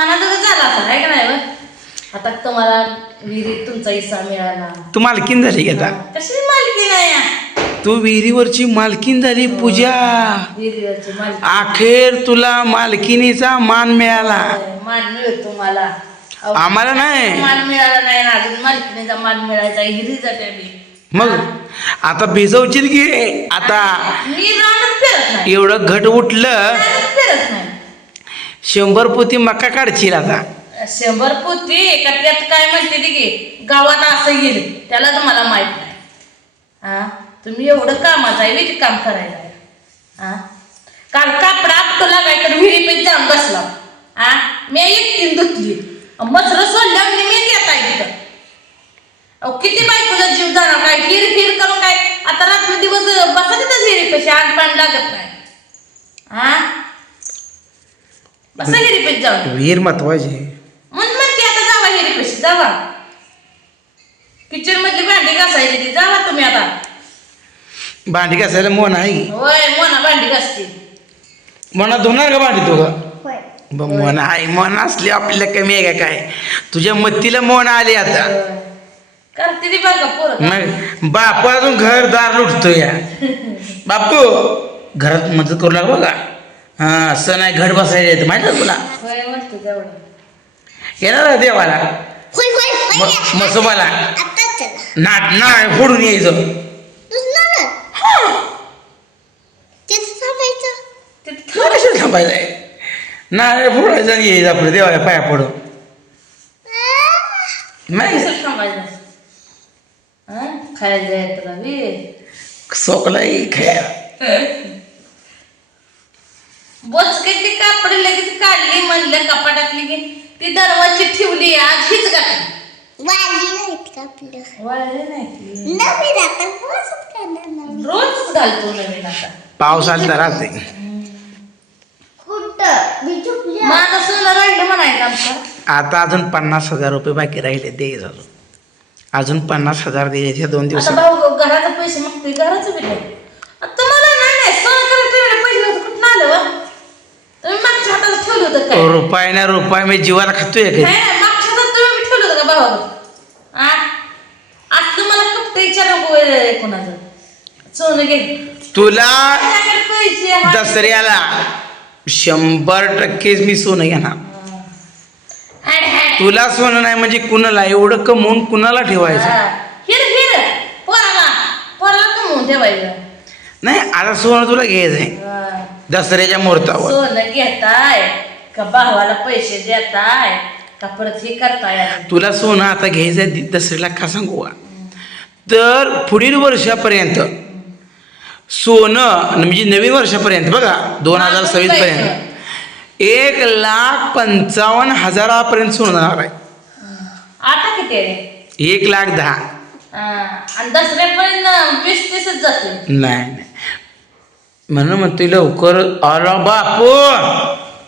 मनातच झाला आता आहे का नाही बा? आता तुम्हाला विहिरीत तुमचा हिस्सा मिळाला. तू मालकीन झाली की आता? कशी मालकी नाही या? तू विहिरीवरची मालकीन झाली पूजा. विहिरीवरची मालकी अखेर तुला मालकिनीचा मान मिळाला. मान मिळतो तुम्हाला. अहो, आम्हाला नाही. मान मिळाला नाही ना अजून मान मिळायचा हिरीचा त्या बी. मग आता भिजवशील की? आता मी रानात फिरत नाही. एवढं घट उठलं. रानात फिरत नाही. शंभर पोती मका काढशील आता. शंभर पोती? का त्यात काय म्हणते ते की गावात असं येईल त्याला तर मला माहीत नाही. हा तुम्ही एवढं कामाचं आहे विधी काम करायला. आहे. हा काल कापडा आपटो लागाय तर विहिरीपेत जाऊन बसला. हा मी एकटीन धुतली. मसर म्हणजे मी येत आहे तिथं अहो किती बायकोला जीव जाणार? काय हिर हिर करून काय? आता रात्र दिवस बसा तिथं विहिरीपेशी आण पाणी लागत नाही. हा बसा विहिरीपेशी जाऊन विहीर महत्वाची म्हणून म्हणते आता जावा हिरी कशी जावा. किचन मधली भांडी घासायची ती जावा तुम्ही आता. भांडी घासायला मोन आहे. होय मोना भांडी घासते. मना धुणार का भांडी तू का ब- मन आहे मन असली आपल्याला कमी आहे का काय? तुझ्या मत्तीला मन आली आता. करते ती बघा पोरं मग बापू अजून घरदार लुटतो या. बापू घरात मदत करू लाग बघा. हा असं नाही घर बसायला येतं. माहिती तुला? होय म्हणते तेवढं येणार देवाला? होय होय होय. म- मसोबाला? आता चला. नाट नाळ फोडून यायचं. दुसरं तिथं थांबायचं. तिथं कशाला फोडायचं आणि यायचं आपलं देवाला पाया पडून. नाही. कसं थांबायचं? हं? खायला जायचं तुला बी सोकलाही खायला. बोच किती कापड लगेच काढली म्हणलं कपाटातली की ती दरवाजी ठेवली आज हीच घातली. वाली नाहीत का आपलं वाळले नाही ती. नवीन आता बसत करणार नवीन. रोज घालतो नवीन आता. पाऊस आला तर राहते कुठं? मी चुकली. माझं सोनं राहिलं म्हणायचं आमचं. आता अजून पन्नास हजार रुपये बाकी राहिले द्यायचं अजून. अजून पन्नास हजार द्यायचे दोन आता दिवसात. भाऊ घराचे पैसे मागतोय घराचं बी नाही आता मला नाही नाही सण करायला ठेवले पैसे नव्हते कुठून आलं वा तुम्ही मागच्या हातात ठेवलं होतं काय? रुपये ना रुपये मी जीवाला खातोय का? नाही, मागच्या हातात तुम्ही बी ठेवलं होतं का भावाला आ? आज तुम्हाला कप्प विचारा गोय कोणाचं. सोनं घे. तुला माझ्याकडे पैसे आहेत. दसऱ्याला शंभर टक्केच मी सोनं घेणार. हॅड, हॅड. तुला सोनं नाही म्हणजे कुणाला? एवढं कमवून कुणाला ठेवायचं? हा. हिर हिर. पोराला. पोराला कमवून ठेवायचं. नाही आता सोनं तुला घ्यायचंय. हा. दसऱ्याच्या मुहूर्तावर. सोनं घेताय. का भावाला पैसे देताय? का परत हे करताय तुला सोनं आता घ्यायचं आहे दसऱ्याला का सांगू? तर पुढील वर्षापर्यंत सोनं म्हणजे नवीन वर्षापर्यंत बघा दोन हजार सव्वीस पर्यंत. एक लाख पंचावन्न हजारापर्यंत सोनं जाणार आहे. आता किती आहे? एक लाख दहा. आणि दसऱ्यापर्यंत वीस तीसच जाते नाही नाही. म्हणून म्हणतोय लवकर अरे बापू.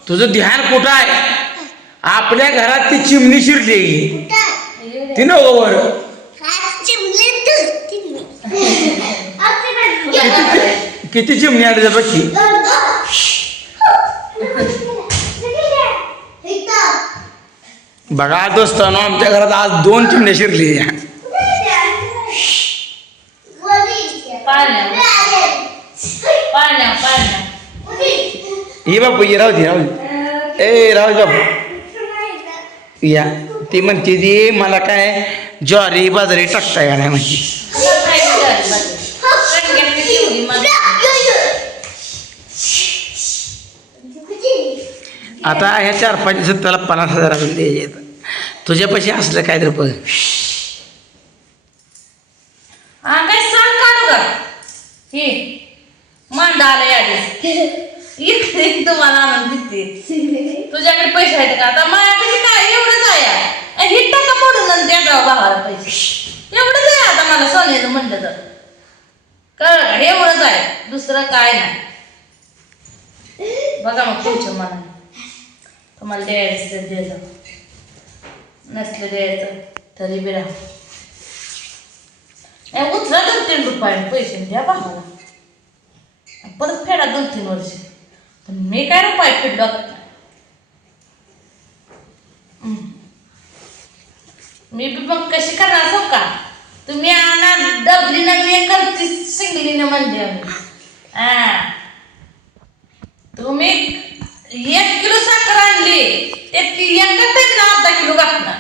तुझं ध्यान कुठं आहे? आपल्या घरात ती चिमणी शिरली. ती नको वर. हात चिमले धरते मी किती किती चिमणी आली बघी बघा दोस्तानो आमच्या घरात आज दोन चिमण्या शिरली. पाळण्या. पाळण्या. पाळण्या ये बापू ये राहू दे राहू दे ए राहू दे बापू या ती म्हणते ती मला काय ज्वारी बाजरी टाकता का नाही म्हणजे आता ह्या चार पाच दिवसात त्याला पन्नास हजार अजून द्यायचे आहेत. तुझ्यापाशी असलं काय तर बघ काय सांग का हे मांडा आलं आधीच इकडे तुम्हाला आणून देते. तुझ्याकडे पैसे आहेत का? आता माझ्याकडे काय? एवढंच आहे. हे टाका मोडून आणि द्या जाऊ भावाला पैसे. एवढंच आहे आता मला सोन्याचं म्हणलं तर. कळलं का? एवढंच आहे. दुसरं काय नाही. बघा मग तुमच्या मनाने तुम्हाला द्यायचं द्यायचं नसलं द्यायचं तरी बी राहा. उचला दोन तीन रुपयाने पैसे आणि द्या भावाला परत फेडा दोन तीन वर्ष. पण मी काय रुपये फेडलो आता? हम्म. मी बी मग कशी करणार हो का? तुम्ही आणा डबलीनं मी करते सिंगलीनं म्हणजे आम्ही. हा. तुम्ही एक किलो साखर आणली एक अर्धा किलो घातला.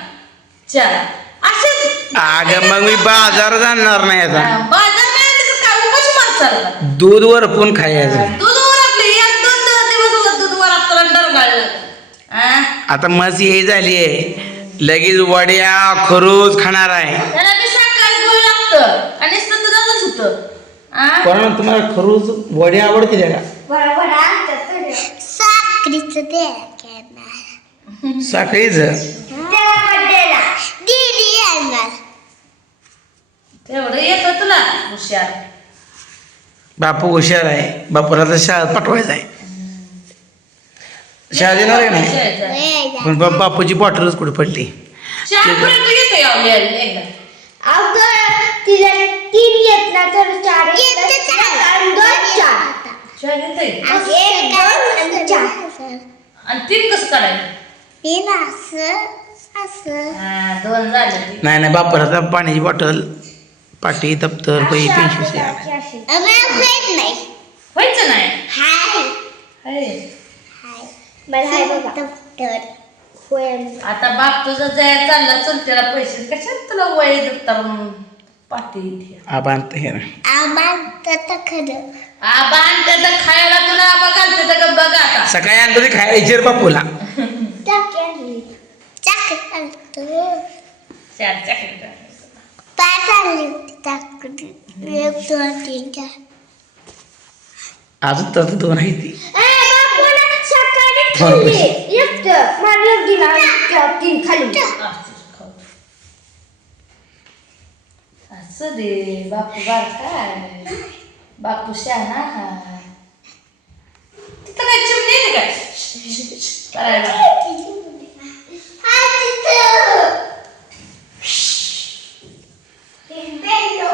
चार असेच. अगं मग मी बाजार जाणार नाही आता. बाजार नाही काय उपाशी दूध वरपून खायचं. दूधवर आपले एक दोन दोन दिवस दूधवर आपल्याला डरगाळलं हा आता मस हे झाली आहे. लगेच वड्या खरूच खाणार आहे. त्याला बी साखर घेऊ लागतं. आणि नुसतं दुधाचंच होतं. हा कारण तुम्हाला खरूच वड्या आवडते का? साखरीचं साखळीच दीदी येणार. तेवढं येतं तुला हुशार. बापू हुशार आहे. बापूला तर शाळेत पाठवायचं आहे. शाळेत येणार आहे नाही? शाळेत पण बा- बापूची बॉटलच कुठे पडली? एकदा अगं तिला तीन येत ना तर चार आणि दोन चार शाळेत येतंय. एक दोन आणि चार आणि तीन कसं काढायचं? तीन असं असं. हा दोन झाले. ते. नाही नाही बापूला तर पाण्याची बॉटल पाटी दप्तर पै पेन्शिल आम्हाला माहीत नाही. व्हायचं नाही? हाय. हाय. हाय. मला हाय दप्तर. होय आता बाप तुझा जाय चालला चलतेला पैसे कशात तुला वय दप्तर म्हणून पाठी इथे. आबांत हे आम्हाला तर खरं. आबा आणते तर खायला तुला आबा घालते तर गं बघ आता. सकाळी आणतो ते बापूला. चाक चार पाच आणली होती टाकली एक दोन तीन चार. अजून तर दोन आहे ती. सकाळी खाल्ली. एकटं तीन खाली. असं दे बापू बार काय बापू शहाणा तिथं काय चिमणी आहे काय करायला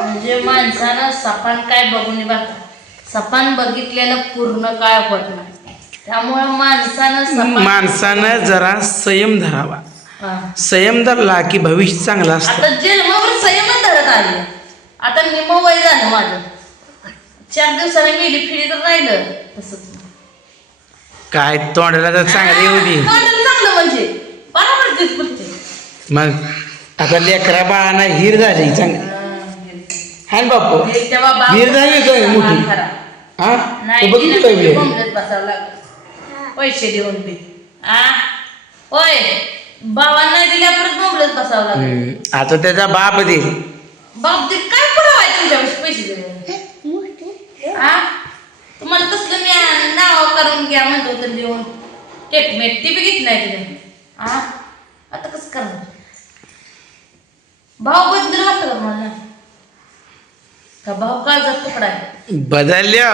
म्हणजे माणसानं सपान काय बघून बघा. सपान बघितलेलं पूर्ण काय होत नाही. त्यामुळं माणसानं माणसानं जरा संयम धरावा. संयम धरला की भविष्य चांगलं असतं. आता जन्मावर संयमच धरत आली. आता निम वय झालं माझं. चार दिवसाने मेली फिरी तर राहिलं. तसंच. काय तोंडाला तर चांगली होती. तोंडाला चांगलं म्हणजे. बरोबर तेच बोलते मग आता लेकरा बाळांना हिर झाली चांगली. हाय ना बापू तेव्हा वीर झाली काय मोठी? हा, तू बघितलं काय बसावं लागलं. पैसे देऊन बी आ? होय बाबांना नाही दिल्या परत बोंबलत बसावं लागलं. हम्म, आता त्याचा बाप दे. बाप ते काय पुढं आहे तुमच्या पैसे देऊन? आ? तुम्हाला तसलं मी नाव करून घ्या म्हणतो होतं लिहून टेटमेट ती बी घेतली नाही आ? आता कसं करणार? भावबद्दल वाटतं का मला? का भाव काळजात तुकडा आहे? बदलल्या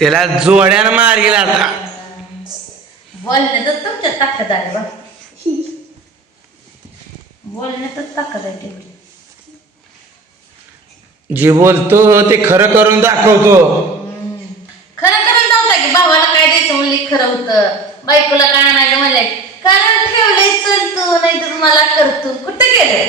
त्याला जोड्यानं मार गेला आता. बोलण्यातच तुमच्या ताकद आहे बा बोलण्यातच ताकद आहे तेवढी जे बोलतो ते खरं करून दाखवतो. खरं खरं नव्हता की भावाला काय द्यायचं म्हणले? खरं होतं. बायकोला काय आणायचं म्हणलंय? कारण ठेवलंय चल तू नाही तर मला करतो. कुठं गेलंय?